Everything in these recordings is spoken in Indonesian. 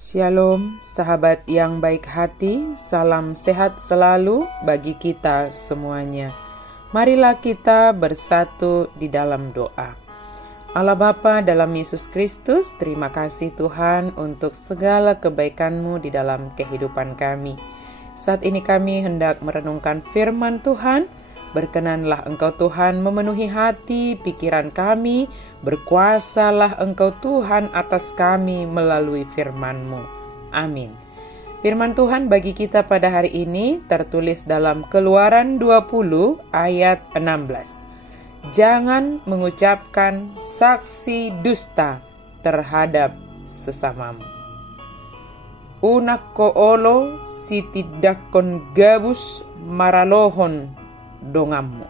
Shalom, sahabat yang baik hati, salam sehat selalu bagi kita semuanya. Marilah kita bersatu di dalam doa. Allah Bapa dalam Yesus Kristus, terima kasih Tuhan untuk segala kebaikan-Mu di dalam kehidupan kami. Saat ini kami hendak merenungkan firman Tuhan. Berkenanlah Engkau Tuhan memenuhi hati, pikiran kami, berkuasalah Engkau Tuhan atas kami melalui firman-Mu. Amin. Firman Tuhan bagi kita pada hari ini tertulis dalam Keluaran 20 ayat 16. Jangan mengucapkan saksi dusta terhadap sesamamu. Unak koolo sitidakon gabus maralohon dongammu.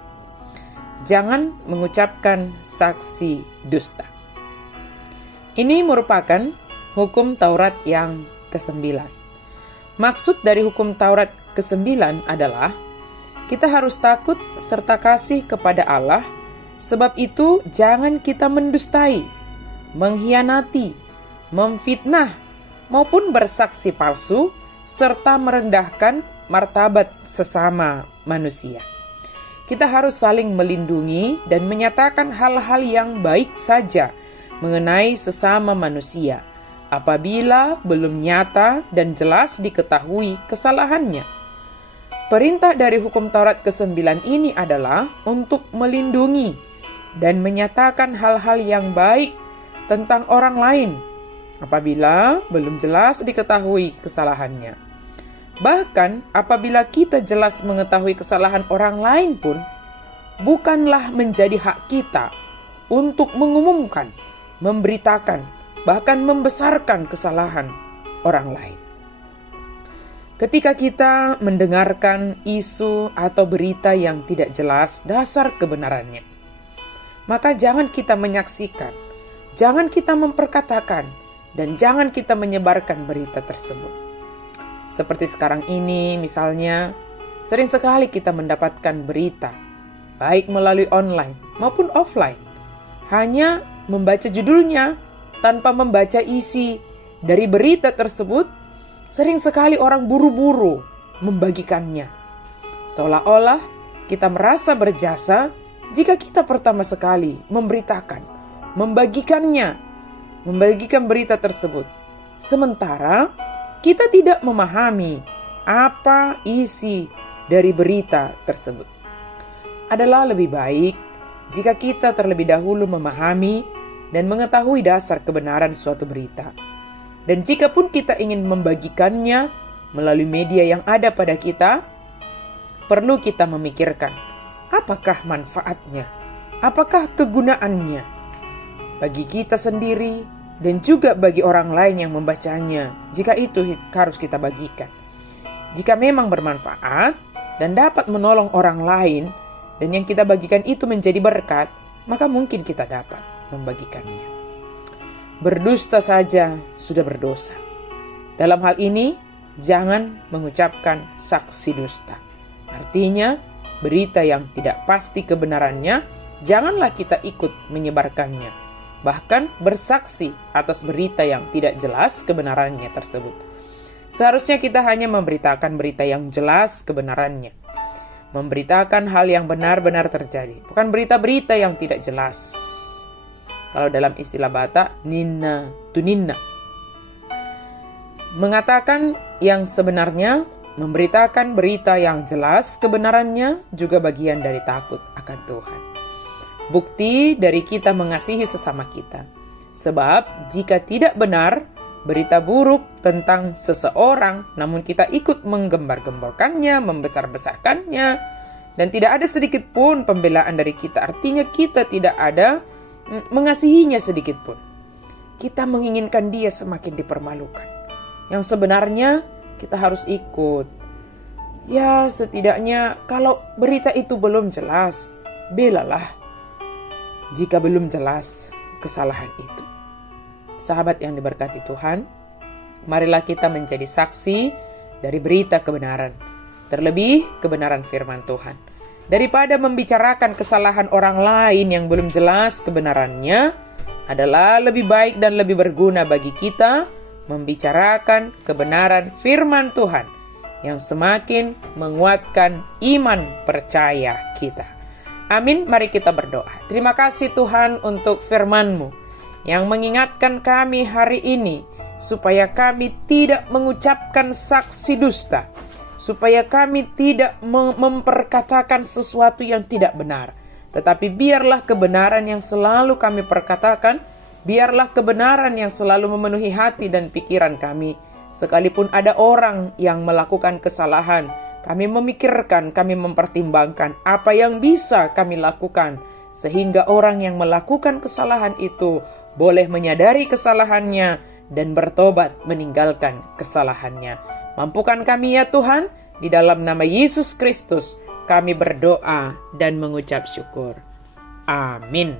Jangan mengucapkan saksi dusta. Ini merupakan hukum Taurat yang ke-9. Maksud dari hukum Taurat ke-9 adalah kita harus takut serta kasih kepada Allah. Sebab itu jangan kita mendustai, mengkhianati, memfitnah, maupun bersaksi palsu, serta merendahkan martabat sesama manusia. Kita harus saling melindungi dan menyatakan hal-hal yang baik saja mengenai sesama manusia apabila belum nyata dan jelas diketahui kesalahannya. Perintah dari hukum Taurat ke-9 ini adalah untuk melindungi dan menyatakan hal-hal yang baik tentang orang lain apabila belum jelas diketahui kesalahannya. Bahkan apabila kita jelas mengetahui kesalahan orang lain pun, bukanlah menjadi hak kita untuk mengumumkan, memberitakan, bahkan membesarkan kesalahan orang lain. Ketika kita mendengarkan isu atau berita yang tidak jelas dasar kebenarannya, maka jangan kita menyaksikan, jangan kita memperkatakan, dan jangan kita menyebarkan berita tersebut. Seperti sekarang ini misalnya, sering sekali kita mendapatkan berita, baik melalui online maupun offline. Hanya membaca judulnya, tanpa membaca isi dari berita tersebut, sering sekali orang buru-buru membagikannya. Seolah-olah kita merasa berjasa jika kita pertama sekali memberitakan, membagikan berita tersebut. Sementara kita tidak memahami apa isi dari berita tersebut. Adalah lebih baik jika kita terlebih dahulu memahami dan mengetahui dasar kebenaran suatu berita. Dan jika pun kita ingin membagikannya melalui media yang ada pada kita, perlu kita memikirkan apakah manfaatnya, apakah kegunaannya bagi kita sendiri dan juga bagi orang lain yang membacanya, jika itu harus kita bagikan. Jika memang bermanfaat dan dapat menolong orang lain, dan yang kita bagikan itu menjadi berkat, maka mungkin kita dapat membagikannya. Berdusta saja sudah berdosa. Dalam hal ini, jangan mengucapkan saksi dusta. Artinya, berita yang tidak pasti kebenarannya, janganlah kita ikut menyebarkannya. Bahkan bersaksi atas berita yang tidak jelas kebenarannya tersebut. Seharusnya kita hanya memberitakan berita yang jelas kebenarannya. Memberitakan hal yang benar-benar terjadi, bukan berita-berita yang tidak jelas. Kalau dalam istilah Batak, ninna tu ninna. Mengatakan yang sebenarnya, memberitakan berita yang jelas kebenarannya juga bagian dari takut akan Tuhan. Bukti dari kita mengasihi sesama kita. Sebab jika tidak benar berita buruk tentang seseorang, namun kita ikut menggembar-gemborkannya, membesar-besarkannya, dan tidak ada sedikit pun pembelaan dari kita, artinya kita tidak ada mengasihinya sedikit pun. Kita menginginkan dia semakin dipermalukan. Yang sebenarnya kita harus ikut. Ya, setidaknya kalau berita itu belum jelas, belalah jika belum jelas kesalahan itu. Sahabat yang diberkati Tuhan, marilah kita menjadi saksi dari berita kebenaran, terlebih kebenaran firman Tuhan. Daripada membicarakan kesalahan orang lain yang belum jelas kebenarannya, adalah lebih baik dan lebih berguna bagi kita membicarakan kebenaran firman Tuhan yang semakin menguatkan iman percaya kita. Amin, mari kita berdoa. Terima kasih Tuhan untuk firman-Mu yang mengingatkan kami hari ini supaya kami tidak mengucapkan saksi dusta, supaya kami tidak memperkatakan sesuatu yang tidak benar. Tetapi biarlah kebenaran yang selalu kami perkatakan, biarlah kebenaran yang selalu memenuhi hati dan pikiran kami. Sekalipun ada orang yang melakukan kesalahan, kami memikirkan, kami mempertimbangkan apa yang bisa kami lakukan, sehingga orang yang melakukan kesalahan itu boleh menyadari kesalahannya dan bertobat meninggalkan kesalahannya. Mampukan kami ya Tuhan, di dalam nama Yesus Kristus kami berdoa dan mengucap syukur. Amin.